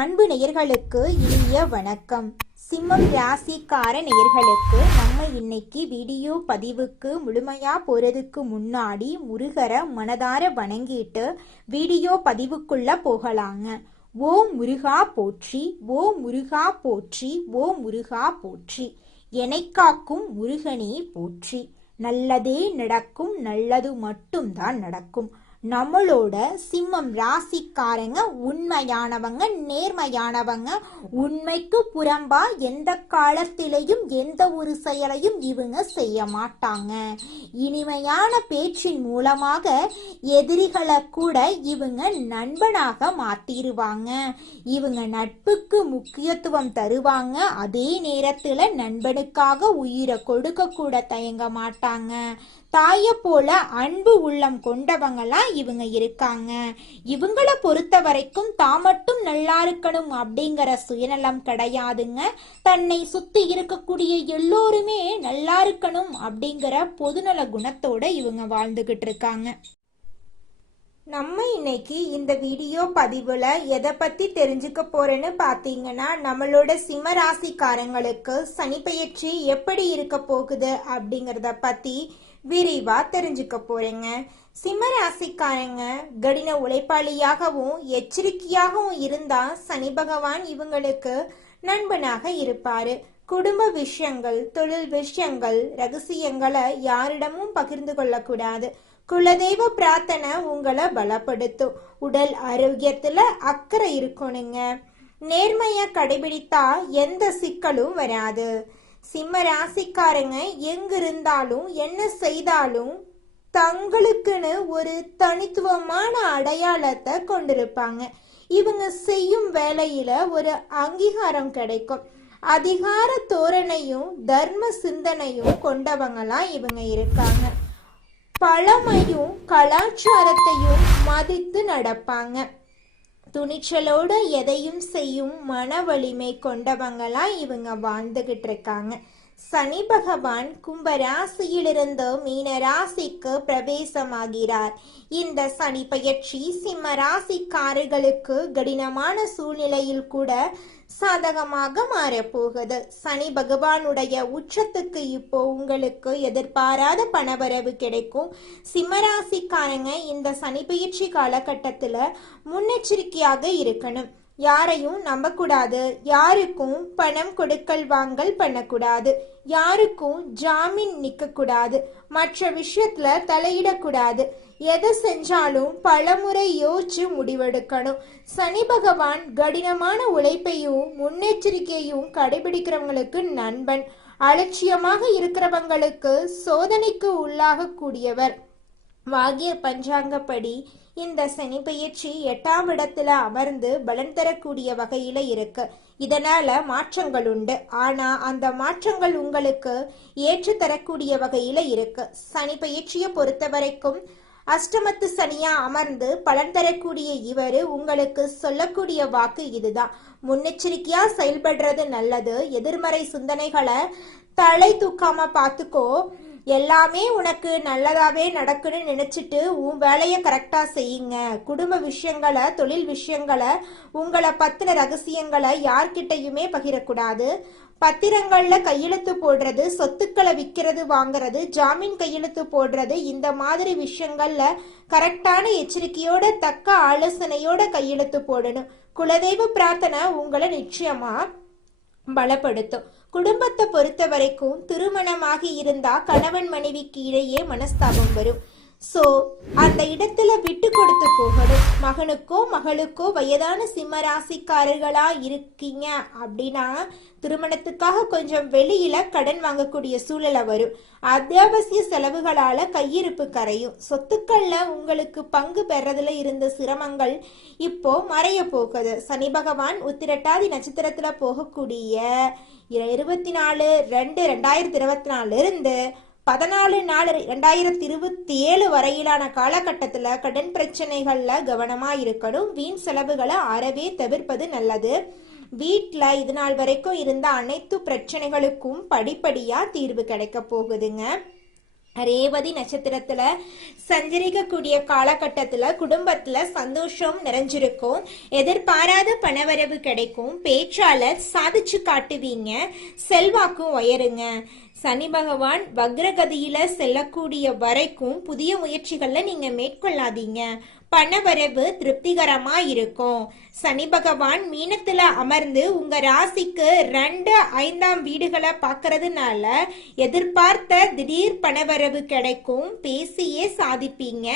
அன்பு நேயர்களுக்கு இனிய வணக்கம். சிம்மம் ராசிக்கார நேயர்களுக்கு நம்ம இன்னைக்கு வீடியோ பதிவுக்கு முழுமையா போறதுக்கு முன்னாடி முருகரை மனதார வணங்கிட்டு வீடியோ பதிவுக்குள்ள போகலாங்க. ஓம் முருகா போற்றி, ஓம் முருகா போற்றி, ஓம் முருகா போற்றி. என்னை காக்கும் முருகனே போற்றி. நல்லதே நடக்கும், நல்லது மட்டும்தான் நடக்கும். நம்மளோட சிம்மம் ராசிக்காரங்க உண்மையானவங்க, நேர்மையானவங்க. உண்மைக்கு புறம்பா எந்த காலத்திலையும் எந்த ஒரு செயலையும் இவங்க செய்ய மாட்டாங்க. இனிமையான பேச்சின் மூலமாக எதிரிகளை கூட இவங்க நண்பனாக மாத்திருவாங்க. இவங்க நட்புக்கு முக்கியத்துவம் தருவாங்க. அதே நேரத்துல நண்பனுக்காக உயிரை கொடுக்க கூட தயங்க மாட்டாங்க. தாய போல அன்பு உள்ளம் கொண்டவங்களா இவங்க இருக்காங்க. இவங்களை பொறுத்த வரைக்கும் தான் மட்டும் நல்லா இருக்கணும் அப்படிங்கிற சுயநலம் கிடையாதுங்க. தன்னை சுத்தி இருக்கக்கூடிய எல்லோருமே நல்லா இருக்கணும் அப்படிங்கிற பொதுநல குணத்தோட இவங்க வாழ்ந்துகிட்டு இருக்காங்க. நம்ம இன்னைக்கு இந்த வீடியோ பதிவுல எதை பத்தி தெரிஞ்சுக்க போறேன்னு பாத்தீங்கன்னா, நம்மளோட சிம்ம ராசிக்காரங்களுக்கு சனி பெயர்ச்சி எப்படி இருக்க போகுது அப்படிங்கறத பத்தி விரிவா தெரிஞ்சுக்க போறேங்க. சிம்ம ராசிக்காரங்க கடின உழைப்பாளியாகவும் எச்சரிக்கையாகவும் இருந்தா சனி பகவான் இவங்களுக்கு நண்பனாக இருப்பாரு. குடும்ப விஷயங்கள், தொழில் விஷயங்கள், ரகசியங்களை யாரிடமும் பகிர்ந்து கொள்ளக்கூடாது. குலதெய்வ பிரார்த்தனை உங்களை பலப்படுத்தும். உடல் ஆரோக்கியத்துல அக்கறை இருக்கணுங்க. நேர்மைய கடைபிடித்தா எந்த சிக்கலும் வராது. சிம்ம ராசிக்காரங்க எங்க இருந்தாலும் என்ன செய்தாலும் தங்களுக்குன்னு ஒரு தனித்துவமான அடையாளத்தை கொண்டிருப்பாங்க. இவங்க செய்யும் வேலையில ஒரு அங்கீகாரம் கிடைக்கும். அதிகார தோரணையும் தர்ம சிந்தனையும் கொண்டவங்களா இவங்க இருக்காங்க. பழமையும் கலாச்சாரத்தையும் மதித்து நடப்பாங்க. துணிச்சலோட எதையும் செய்யும் மன வலிமை கொண்டவங்களா இவங்க வாழ்ந்துகிட்டு இருக்காங்க. சனி பகவான் கும்ப ராசியிலிருந்து மீன ராசிக்கு பிரவேசமாகிறார். இந்த சனி பயிற்சி சிம்ம ராசிக்காரர்களுக்கு கடினமான சூழ்நிலையில் கூட சாதகமாக மாறப்போகுது. சனி பகவானுடைய உச்சத்துக்கு இப்போ உங்களுக்கு எதிர்பாராத பணவரவு கிடைக்கும். சிம்மராசிக்காரங்க இந்த சனி பயிற்சி காலகட்டத்துல முன்னெச்சரிக்கையாக இருக்கணும். யாரையும் நம்பக்கூடாது. யாருக்கும் பணம் கொடுக்கல் வாங்கல் பண்ணக்கூடாது. யாருக்கும் ஜாமீன் நிக்க கூடாது. மற்ற விஷயத்துல தலையிடக்கூடாது. எதை செஞ்சாலும் பலமுறை யோசிச்சு முடிவெடுக்கணும். சனி பகவான் கடினமான உழைப்பையும் முன்னெச்சரிக்கையும் கடைபிடிக்கிறவங்களுக்கு நண்பன். அலட்சியமாக இருக்கிறவங்களுக்கு சோதனைக்கு உள்ளாக கூடியவர். வாகிய பஞ்சாங்கப்படி இந்த சனி பயிற்சி 8ஆம் இடத்துல அமர்ந்து பலன் தரக்கூடிய வகையில இருக்கு. இதனால மாற்றங்கள் உண்டு. ஆனா அந்த மாற்றங்கள் உங்களுக்கு ஏற்று தரக்கூடிய வகையில இருக்கு. சனி பயிற்சியை பொறுத்த வரைக்கும் அஷ்டமத்து சனியா அமர்ந்து பலன் தரக்கூடிய இவரு உங்களுக்கு சொல்லக்கூடிய வாக்கு இதுதான்: முன்னெச்சரிக்கையா செயல்படுறது நல்லது. எதிர்மறை சிந்தனைகளை தலை தூக்காம பாத்துக்கோ. எல்லாமே உனக்கு நல்லதாவே நடக்குன்னு நினைச்சிட்டு உன் வேலையை கரெக்டா செய்யுங்க. குடும்ப விஷயங்களை, தொழில் விஷயங்களை, உங்களை பத்தின ரகசியங்களை யார்கிட்டையுமே பகிரக்கூடாது. பத்திரங்கள்ல கையெழுத்து போடுறது, சொத்துக்களை விற்கிறது வாங்குறது, ஜாமீன் கையெழுத்து போடுறது, இந்த மாதிரி விஷயங்கள்ல கரெக்டான எச்சரிக்கையோட தக்க ஆலோசனையோட கையெழுத்து போடணும். குலதெய்வ பிரார்த்தனை உங்களை நிச்சயமா பலப்படுத்தும். குடும்பத்தை பொறுத்த வரைக்கும் திருமணமாகி இருந்தா கணவன் மனைவிக்கு இடையே மனஸ்தாபம் வரும். சோ அந்த இடத்துல விட்டு கொடுத்து போகணும். மகனுக்கோ மகளுக்கோ வயதான சிம்ம ராசிக்காரர்களா இருக்கீங்க அப்படின்னா திருமணத்துக்காக கொஞ்சம் வெளியில கடன் வாங்கக்கூடிய சூழலை வரும். அத்தியாவசிய செலவுகளால கையிருப்பு கரையும். சொத்துக்கள்ல உங்களுக்கு பங்கு பெறதுல இருந்த சிரமங்கள் இப்போ மறைய போகுது. சனி பகவான் உத்திரட்டாதி நட்சத்திரத்துல போகக்கூடிய 24/2/2024 இருந்து 14/4/2027 வரையிலான காலகட்டத்துல கடன் பிரச்சனைகள்ல கவனமா இருக்கணும். வீண் செலவுகளை அறவே தவிர்ப்பது நல்லது. வீட்டுல இது நாள் வரைக்கும் இருந்த அனைத்து பிரச்சனைகளுக்கும் படிப்படியா தீர்வு கிடைக்க போகுதுங்க. ரேவதி நட்சத்திரத்துல சஞ்சரிக்கக்கூடிய காலகட்டத்துல குடும்பத்துல சந்தோஷம் நிறைஞ்சிருக்கும். எதிர்பாராத பணவரவு கிடைக்கும். பேச்சாளர் சாதிச்சு காட்டுவீங்க. செல்வாக்கும் உயருங்க. சனி பகவான் வக்ரகதியில செல்லக்கூடிய வரைக்கும் புதிய முயற்சிகள்ல நீங்க மேற்கொள்ளாதீங்க. பணவரவு திருப்திகரமா இருக்கும். சனி பகவான் மீனத்துல அமர்ந்து உங்க ராசிக்கு 2, 5ஆம் வீடுகளை பார்க்கறதுனால எதிர்பார்த்த திடீர் பணவரவு கிடைக்கும். பேசியே சாதிப்பீங்க.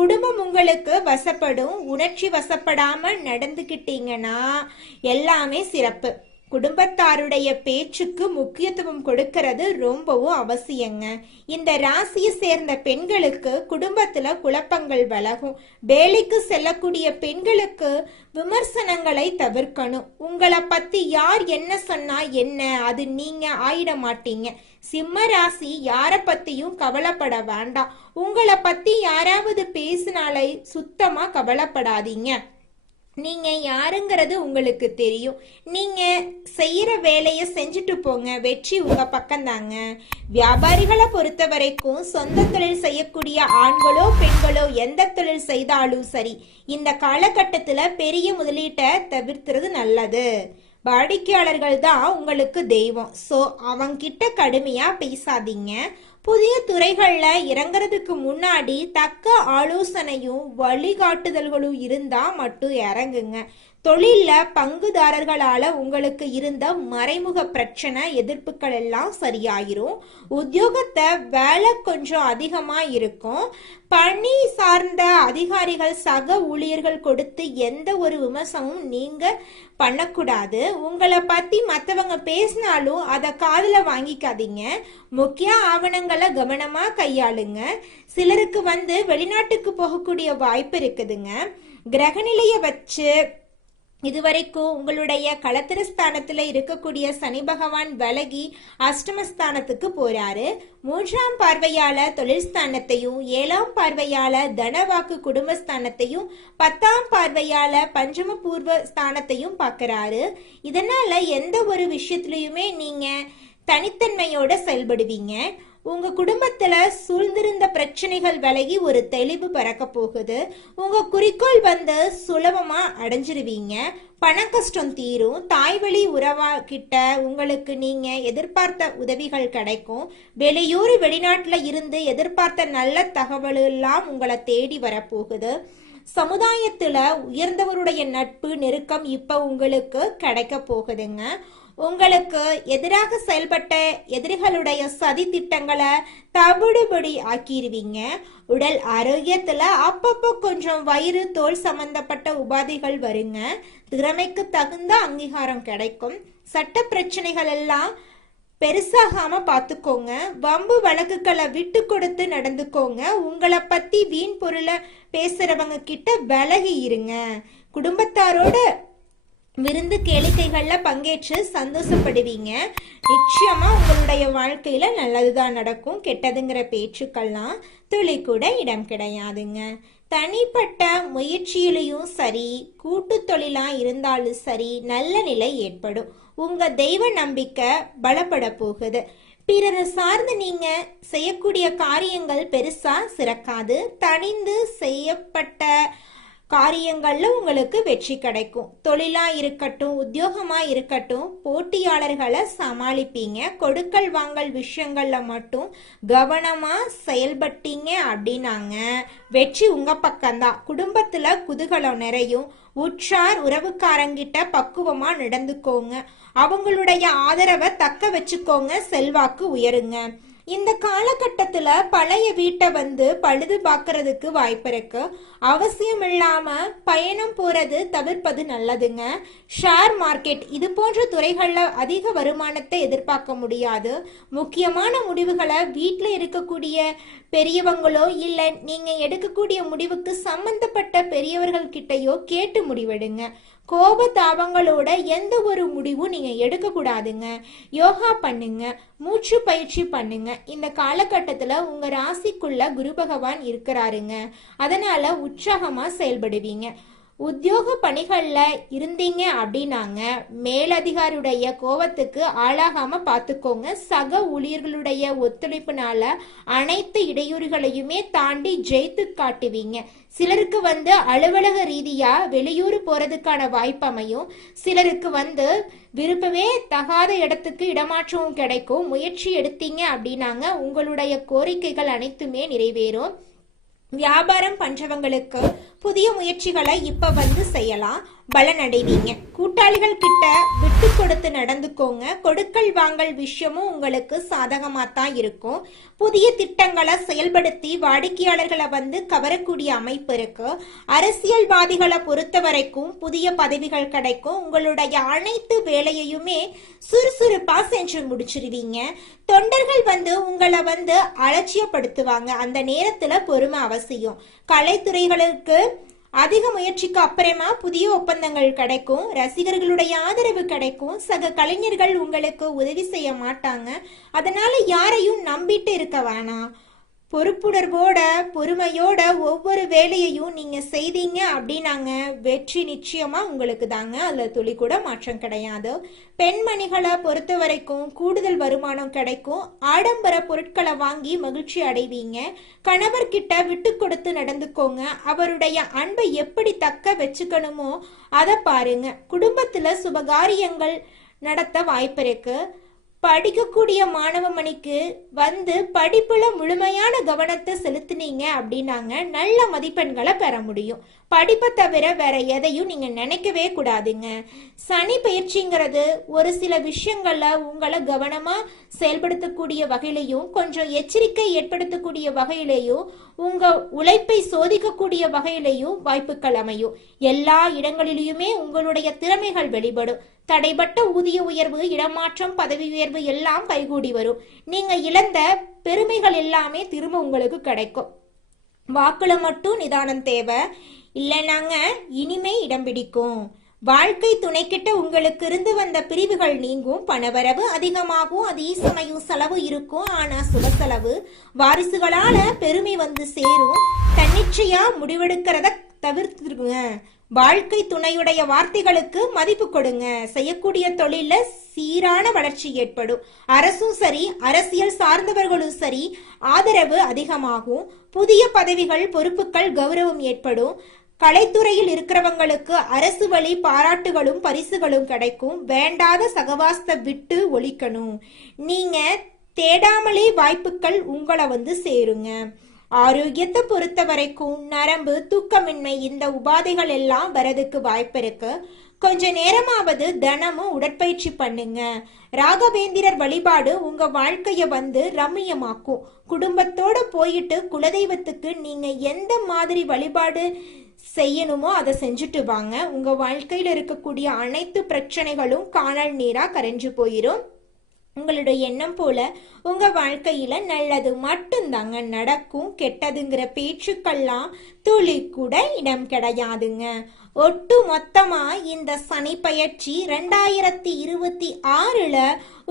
குடும்பம் உங்களுக்கு வசப்படும். உணர்ச்சி வசப்படாம நடந்துகிட்டீங்கன்னா எல்லாமே சிறப்பு. குடும்பத்தாருடைய பேச்சுக்கு முக்கியத்துவம் கொடுக்கிறது ரொம்பவும் அவசியங்க. இந்த ராசியை சேர்ந்த பெண்களுக்கு குடும்பத்துல குழப்பங்கள் விலகும். வேலைக்கு செல்லக்கூடிய பெண்களுக்கு விமர்சனங்களை தவிர்க்கணும். உங்களை பத்தி யார் என்ன சொன்னா என்ன, அது நீங்க ஆயிட மாட்டீங்க. சிம்ம ராசி யார பத்தியும் கவலைப்பட வேண்டாம். உங்களை பத்தி யாராவது பேசினாலே சுத்தமா கவலைப்படாதீங்க. நீங்க யாருங்கிறது உங்களுக்கு தெரியும். நீங்க செய்யற வேலையை செஞ்சுட்டு போங்க. வெற்றி உங்க பக்கம்தாங்க. வியாபாரிகளை பொறுத்த வரைக்கும் சொந்த தொழில் செய்யக்கூடிய ஆண்களோ பெண்களோ எந்த தொழில் செய்தாலும் சரி, இந்த காலகட்டத்துல பெரிய முதலீட்டை தவிர்த்துறது நல்லது. வாடிக்கையாளர்கள் தான் உங்களுக்கு தெய்வம். ஸோ அவங்கிட்ட கடுமையா பேசாதீங்க. புதிய துறைகள்ல இறங்குறதுக்கு முன்னாடி தக்க ஆலோசனையும் வழிகாட்டுதல்களும் இருந்தா மட்டும் இறங்குங்க. தொழில்ல பங்குதாரர்களால உங்களுக்கு இருந்த மறைமுக பிரச்சனை எதிர்ப்புகள் எல்லாம் சரியாயிரும். உத்தியோகத்தை வேலை கொஞ்சம் அதிகமா இருக்கும். பணி சார்ந்த அதிகாரிகள் சக ஊழியர்கள் கொடுத்து எந்த ஒரு விமர்சனமும் நீங்க பண்ணக்கூடாது. உங்களை பத்தி மற்றவங்க பேசினாலும் அதை காதுல வாங்கிக்காதீங்க. முக்கிய ஆவணங்களை கவனமா கையாளுங்க. சிலருக்கு வெளிநாட்டுக்கு போகக்கூடிய வாய்ப்பு இருக்குதுங்க. கிரகநிலையை வச்சு இதுவரைக்கும் உங்களுடைய களத்திரஸ்தானத்துல இருக்கக்கூடிய சனி பகவான் விலகி அஷ்டமஸ்தானத்துக்கு போறாரு. 3ஆம் பார்வையால தொழில் ஸ்தானத்தையும், 7ஆம் பார்வையால தனவாக்கு குடும்பஸ்தானத்தையும், 10ஆம் பார்வையால பஞ்சம பூர்வ ஸ்தானத்தையும் பார்க்கறாரு. இதனால எந்த ஒரு விஷயத்திலயுமே நீங்க தனித்தன்மையோட செயல்படுவீங்க. உங்க குடும்பத்துல சூழ்ந்திருந்த பிரச்சனைகள் விலகி ஒரு தெளிவு பறக்க போகுது. உங்க குறிக்கோள் சுலபமா அடைஞ்சிருவீங்க. பண கஷ்டம் தீரும். தாய்வழி உறவா கிட்ட உங்களுக்கு நீங்க எதிர்பார்த்த உதவிகள் கிடைக்கும். வெளியூர் வெளிநாட்டுல இருந்து எதிர்பார்த்த நல்ல தகவல் எல்லாம் உங்களை தேடி வரப்போகுது. சமுதாயத்துல உயர்ந்தவருடைய நட்பு நெருக்கம் இப்ப உங்களுக்கு கிடைக்க போகுதுங்க. உங்களுக்கு எதிராக செயல்பட்ட எதிரிகளுடைய சதி திட்டங்களை தவிடுபடி ஆக்கிடுவீங்க. உடல் ஆரோக்கியத்துல அப்பப்போ கொஞ்சம் வயிறு தோல் சம்பந்தப்பட்ட உபாதைகள் வருங்க. திறமைக்கு தகுந்த அங்கீகாரம் கிடைக்கும். சட்ட பிரச்சனைகள் எல்லாம் பெருசாகாம பாத்துக்கோங்க. வம்பு வழக்குகளை விட்டு கொடுத்து நடந்துக்கோங்க. உங்களை பத்தி வீண் பொருளை பேசுறவங்க கிட்ட விலகி இருங்க. குடும்பத்தாரோட விருந்து கேளிக்கைகள்ல பங்கேற்று சந்தோஷப்படுவீங்க. நிச்சயமா உங்களுடைய வாழ்க்கையில நல்லதுதான் நடக்கும். கெட்டதுங்கிற பேச்சுக்கள்லாம் துளி கூட இடம் கிடையாதுங்க. தனிப்பட்ட முயற்சியிலையும் சரி, கூட்டு தொழிலா இருந்தாலும் சரி, நல்ல நிலை ஏற்படும். உங்க தெய்வ நம்பிக்கை பலப்பட போகுது. பிறரை சார்ந்து நீங்க செய்யக்கூடிய காரியங்கள் பெருசா சிறக்காது. தனிந்து செய்யப்பட்ட காரியங்கள்ல உங்களுக்கு வெற்றி கிடைக்கும். தொழிலா இருக்கட்டும், உத்தியோகமா இருக்கட்டும், போட்டியாளர்களை சமாளிப்பீங்க. கொடுக்கல் வாங்கல் விஷயங்கள்ல மட்டும் கவனமா செயல்பட்டீங்க அப்படின்னாங்க வெற்றி உங்க பக்கம்தான். குடும்பத்துல குதூகலம் நிறையும். உற்றார் உறவுக்காரங்கிட்ட பக்குவமா நடந்துக்கோங்க. அவங்களுடைய ஆதரவை தக்க வச்சுக்கோங்க. செல்வாக்கு உயருங்க. இந்த காலகட்டத்துல பழைய வீட்டை பழுது பார்க்கறதுக்கு வாய்ப்பு இருக்கு. அவசியம் இல்லாம பயணம் போறது தவிர்ப்பது நல்லதுங்க. ஷேர் மார்க்கெட் இது போன்ற துறைகள்ல அதிக வருமானத்தை எதிர்பார்க்க முடியாது. முக்கியமான முடிவுகளை வீட்டுல இருக்கக்கூடிய பெரியவங்களோ இல்ல நீங்க எடுக்கக்கூடிய முடிவுக்கு சம்பந்தப்பட்ட பெரியவர்கள் கிட்டையோ கேட்டு முடிவெடுங்க. கோப தாபங்களோட எந்த ஒரு முடிவும் நீங்க எடுக்க கூடாதுங்க. யோகா பண்ணுங்க. மூச்சு பயிற்சி பண்ணுங்க. இந்த காலகட்டத்துல உங்க ராசிக்குள்ள குரு பகவான் இருக்கிறாருங்க. அதனால உற்சாகமா செயல்படுவீங்க. உத்தியோக பணிகள்ல இருந்தீங்க அப்படின்னாங்க மேலதிகாரியுடைய கோபத்துக்கு ஆளாகாம பார்த்துக்கோங்க. சக ஊழியர்களுடைய ஒத்துழைப்புனால அனைத்து இடையூறுகளையுமே தாண்டி ஜெயித்து காட்டுவீங்க. சிலருக்கு அலுவலக ரீதியா வெளியூர் போறதுக்கான வாய்ப்பு அமையும். சிலருக்கு விருப்பமே தகாத இடத்துக்கு இடமாற்றமும் கிடைக்கும். முயற்சி எடுத்தீங்க அப்படின்னாங்க உங்களுடைய கோரிக்கைகள் அனைத்துமே நிறைவேறும். வியாபாரம் பண்றவங்களுக்கு புதிய முயற்சிகளை இப்ப செய்யலாம், பலன் அடைவீங்க. கூட்டாளிகள் கிட்ட விட்டு கொடுத்து நடந்துக்கோங்க. கொடுக்கல் வாங்கல் விஷயமும் உங்களுக்கு சாதகமா தான் இருக்கும். புதிய திட்டங்களை செயல்படுத்தி வாடிக்கையாளர்களை கவரக்கூடிய அமைப்பு இருக்கு. அரசியல்வாதிகளை பொறுத்த வரைக்கும் புதிய பதவிகள் கிடைக்கும். உங்களுடைய அனைத்து வேலையுமே சுறுசுறுப்பா செஞ்சு முடிச்சிருவீங்க. தொண்டர்கள் உங்களை அலட்சியப்படுத்துவாங்க. அந்த நேரத்துல பொறுமை அவசியம். கலைத்துறைகளுக்கு அதிக முயற்சிக்கு அப்புறமா புதிய ஒப்பந்தங்கள் கிடைக்கும். ரசிகர்களுடைய ஆதரவு கிடைக்கும். சக கலைஞர்கள் உங்களுக்கு உதவி செய்ய மாட்டாங்க. அதனால யாரையும் நம்பிட்டு இருக்க வேணாம். பொறுப்புணர்வோட பொறுமையோட ஒவ்வொரு வேலையையும் நீங்க செய்தீங்க அப்படின்னாங்க வெற்றி நிச்சயமா உங்களுக்கு தாங்க. அதுல துளி கூட மாற்றம் கிடையாது. பெண்மணிகளை பொறுத்த வரைக்கும் கூடுதல் வருமானம் கிடைக்கும். ஆடம்பர பொருட்களை வாங்கி மகிழ்ச்சி அடைவீங்க. கணவர்கிட்ட விட்டு கொடுத்து நடந்துக்கோங்க. அவருடைய அன்பை எப்படி தக்க வச்சுக்கணுமோ அதை பாருங்க. குடும்பத்துல சுபகாரியங்கள் நடத்த வாய்ப்பு இருக்கு. படிக்கக்கூடிய மாணவ மணிக்கு படிப்புல முழுமையான கவனத்தை செலுத்தினீங்க அப்படின்னாங்க நல்ல மதிப்பெண்களை பெற முடியும். படிப்பை தவிர வேற எதையும் நீங்க நினைக்கவே கூடாதுங்க. சனி பயிற்சிங்கிறது ஒரு சில விஷயங்கள்ல உங்களை கவனமா செயல்படுத்தக்கூடிய வகையிலையும் கொஞ்சம் எச்சரிக்கை ஏற்படுத்தக்கூடிய வகையிலையும் உங்க உழைப்பை சோதிக்கக்கூடிய வகையிலையும் வாய்ப்புகள் அமையும். எல்லா இடங்களிலுமே உங்களுடைய திறமைகள் வெளிப்படும். தடைபட்ட ஊதிய உயர்வு, இடமாற்றம், பதவி உயர்வு எல்லாம் கைகூடி வரும். நீங்க இழந்த பெருமைகள் எல்லாமே திரும்ப உங்களுக்கு கிடைக்கும். வாக்குல மட்டும் நிதானம் தேவை, இல்லைனாங்க இனிமே இடம் பிடிக்கும். வாழ்க்கை துணைக்கிட்ட உங்களுக்கு இருந்து வந்த பிரிவுகள் நீங்கும். பணவரவு அதிகமாகும். அதே சமயம் செலவு இருக்கும். ஆனா சுப செலவு. வாரிசுகளால பெருமை சேரும். தன்னிச்சையா முடிவெடுக்கிறத தவிர்த்துருங்க. வாழ்க்கை துணையுடைய வார்த்தைகளுக்கு மதிப்பு கொடுங்க. செய்யக்கூடிய தொழில சீரான வளர்ச்சி ஏற்படும். அரசும் சரி, அரசியல் சார்ந்தவர்களும் சரி, ஆதரவு அதிகமாகும். புதிய பதவிகள், பொறுப்புகள், கௌரவம் ஏற்படும். கலைத்துறையில் இருக்கிறவங்களுக்கு அரசு வழி பாராட்டுகளும் பரிசுகளும் கிடைக்கும். வேண்டாத சகவாசத்தை விட்டு ஒழிக்கணும். நீங்க தேடாமலே வாய்ப்புகள் உங்களை சேருங்க. ஆரோக்கியத்தை பொறுத்த வரைக்கும் நரம்பு, தூக்கமின்மை இந்த உபாதைகள் எல்லாம் வரதுக்கு வாய்ப்பு இருக்கு. கொஞ்ச நேரமாவது தினமும் உடற்பயிற்சி பண்ணுங்க. ராகவேந்திரர் வழிபாடு உங்க வாழ்க்கைய ரம்மியமாக்கும். குடும்பத்தோட போயிட்டு குலதெய்வத்துக்கு நீங்க எந்த மாதிரி வழிபாடு செய்யணுமோ அதை செஞ்சுட்டு வாங்க. உங்க வாழ்க்கையில இருக்கக்கூடிய அனைத்து பிரச்சனைகளும் காணல் நீரா கரைஞ்சு போயிரும். உங்களுடைய எண்ணம் போல உங்க வாழ்க்கையில நல்லது மட்டும்தாங்க நடக்கும். கெட்டதுங்கிற பேச்சுக்கெல்லாம் துளி கூட இடம் கிடையாதுங்க. ஒட்டு மொத்தமா இந்த சனி பயிற்சி 2026ல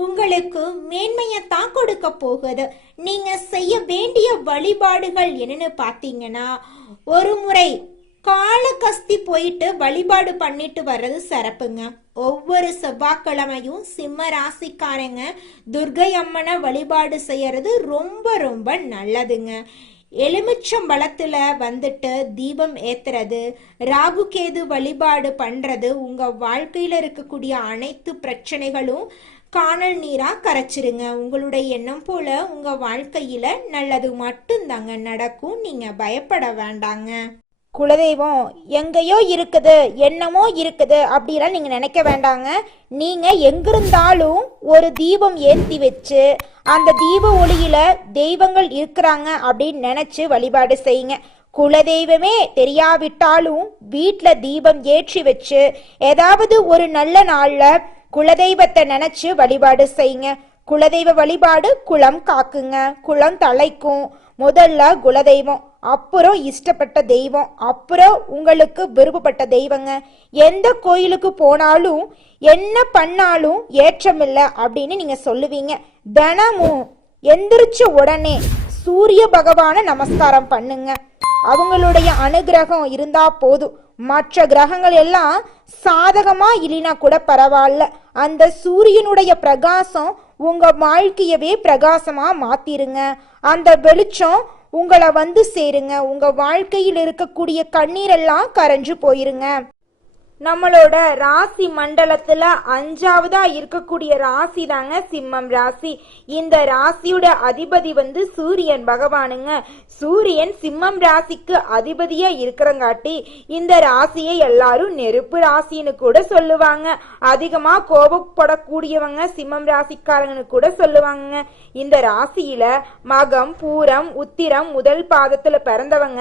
உங்களுக்கு மேன்மையத்தான் கொடுக்க போகுது. நீங்க செய்ய வேண்டிய வழிபாடுகள் என்னன்னு பாத்தீங்கன்னா, ஒரு முறை காளகஸ்தி போயிட்டு வழிபாடு பண்ணிட்டு வர்றது சிறப்புங்க. ஒவ்வொரு செவ்வாய்க்கிழமையும் சிம்ம ராசிக்காரங்க துர்கை அம்மனை வழிபாடு செய்யறது ரொம்ப ரொம்ப நல்லதுங்க. எலுமிச்சம்பழத்துல தீபம் ஏத்துறது, ராகு கேது வழிபாடு பண்றது உங்க வாழ்க்கையில இருக்கக்கூடிய அனைத்து பிரச்சனைகளும் காணல் நீரா கரைச்சிருங்க. உங்களுடைய எண்ணம் போல உங்க வாழ்க்கையில நல்லது மட்டும்தாங்க நடக்கும். நீங்க பயப்பட வேண்டாங்க. குலதெய்வம் எங்கேயோ இருக்குது, என்னமோ இருக்குது அப்படிலாம் நீங்கள் நினைக்க வேண்டாங்க. நீங்கள் எங்கிருந்தாலும் ஒரு தீபம் ஏற்றி வச்சு அந்த தீப ஒளியில தெய்வங்கள் இருக்கிறாங்க அப்படின்னு நினச்சி வழிபாடு செய்யுங்க. குலதெய்வமே தெரியாவிட்டாலும் வீட்டில் தீபம் ஏற்றி வச்சு ஏதாவது ஒரு நல்ல நாளில் குலதெய்வத்தை நினச்சி வழிபாடு செய்யுங்க. குலதெய்வ வழிபாடு குலம் காக்குங்க, குலம் தலைக்கும். முதல்ல குலதெய்வம், அப்புறம் இஷ்டப்பட்ட தெய்வம், அப்புறம் உங்களுக்கு விருப்பப்பட்ட தெய்வங்க. எந்த கோயிலுக்கு போனாலும் என்ன பண்ணாலும் ஏற்றமில்லை அப்படின்னு நீங்க சொல்லுவீங்க. தினமும் எந்திரிச்ச உடனே சூரிய பகவான நமஸ்காரம் பண்ணுங்க. அவங்களுடைய அனுகிரகம் இருந்தா போதும். மற்ற கிரகங்கள் எல்லாம் சாதகமா இல்லைனா கூட பரவாயில்ல, அந்த சூரியனுடைய பிரகாசம் உங்க வாழ்க்கையவே பிரகாசமா மாத்திருங்க. அந்த வெளிச்சம் உங்களை வந்து சேருங்க. உங்க வாழ்க்கையில் இருக்கக்கூடிய கண்ணீரெல்லாம் கரைஞ்சு போயிருங்க. நம்மளோட ராசி மண்டலத்துல 5வதா இருக்கக்கூடிய ராசி தாங்க சிம்மம் ராசி. இந்த ராசியோட அதிபதி வந்து சூரியன் பகவானுங்க. சூரியன் சிம்மம் ராசிக்கு அதிபதியா இருக்கிறங்காட்டி இந்த ராசியை எல்லாரும் நெருப்பு ராசின்னு கூட சொல்லுவாங்க. அதிகமா கோபப்படக்கூடியவங்க சிம்மம் ராசிக்காரங்கன்னு கூட சொல்லுவாங்க. இந்த ராசியில மகம், பூரம், உத்திரம் முதல் பாதத்துல பிறந்தவங்க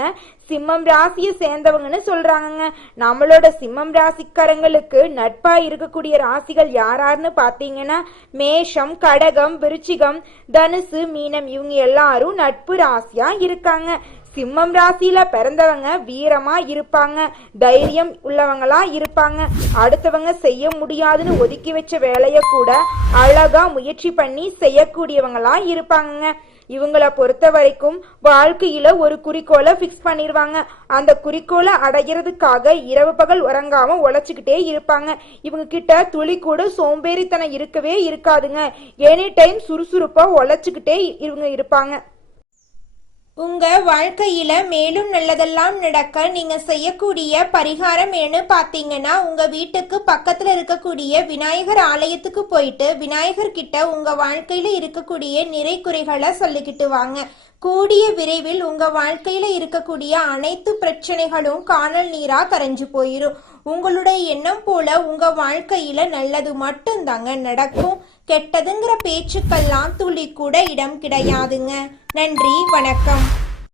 சிம்மம் ராசியை சேர்ந்தவங்கன்னு சொல்றாங்க. நம்மளோட சிம்மம் ராசிக்காரங்களுக்கு நட்பா இருக்கக்கூடிய ராசிகள் யாராருன்னு பாத்தீங்கன்னா மேஷம், கடகம், விருச்சிகம், தனுசு, மீனம் இவங்க எல்லாரும் நட்பு ராசியா இருக்காங்க. சிம்மம் ராசியில பிறந்தவங்க வீரமா இருப்பாங்க, தைரியம் உள்ளவங்களா இருப்பாங்க. அடுத்தவங்க செய்ய முடியாதுன்னு ஒதுக்கி வச்ச வேலைய கூட அழகா முயற்சி பண்ணி செய்யக்கூடியவங்களா இருப்பாங்க. இவங்களை பொறுத்த வரைக்கும் வாழ்க்கையில ஒரு குறிக்கோளை பிக்ஸ் பண்ணிடுவாங்க. அந்த குறிக்கோளை அடைகிறதுக்காக இரவு பகல் உறங்காம உழைச்சுக்கிட்டே இருப்பாங்க. இவங்க கிட்ட துளி கூட சோம்பேறித்தனம் இருக்கவே இருக்காதுங்க. எனி டைம் சுறுசுறுப்பா உழைச்சுக்கிட்டே இவங்க இருப்பாங்க. உங்க வாழ்க்கையில மேலும் நல்லதெல்லாம் நடக்க நீங்க செய்யக்கூடிய பரிகாரம் என்ன பாத்தீங்கன்னா, உங்க வீட்டுக்கு பக்கத்துல இருக்கக்கூடிய விநாயகர் ஆலயத்துக்கு போயிட்டு விநாயகர் கிட்ட உங்க வாழ்க்கையில இருக்கக்கூடிய நிறை குறைகளை சொல்லிக்கிட்டு வாங்க. கூடிய விரைவில் உங்க வாழ்க்கையில இருக்கக்கூடிய அனைத்து பிரச்சனைகளும் காணல் நீரா கரைஞ்சு போயிரும். உங்களுடைய எண்ணம் போல உங்க வாழ்க்கையில நல்லது மட்டும்தாங்க நடக்கும். கெட்டதுங்கிற பேச்சுக்கெல்லாம் துளி கூட இடம் கிடையாதுங்க. நன்றி, வணக்கம்.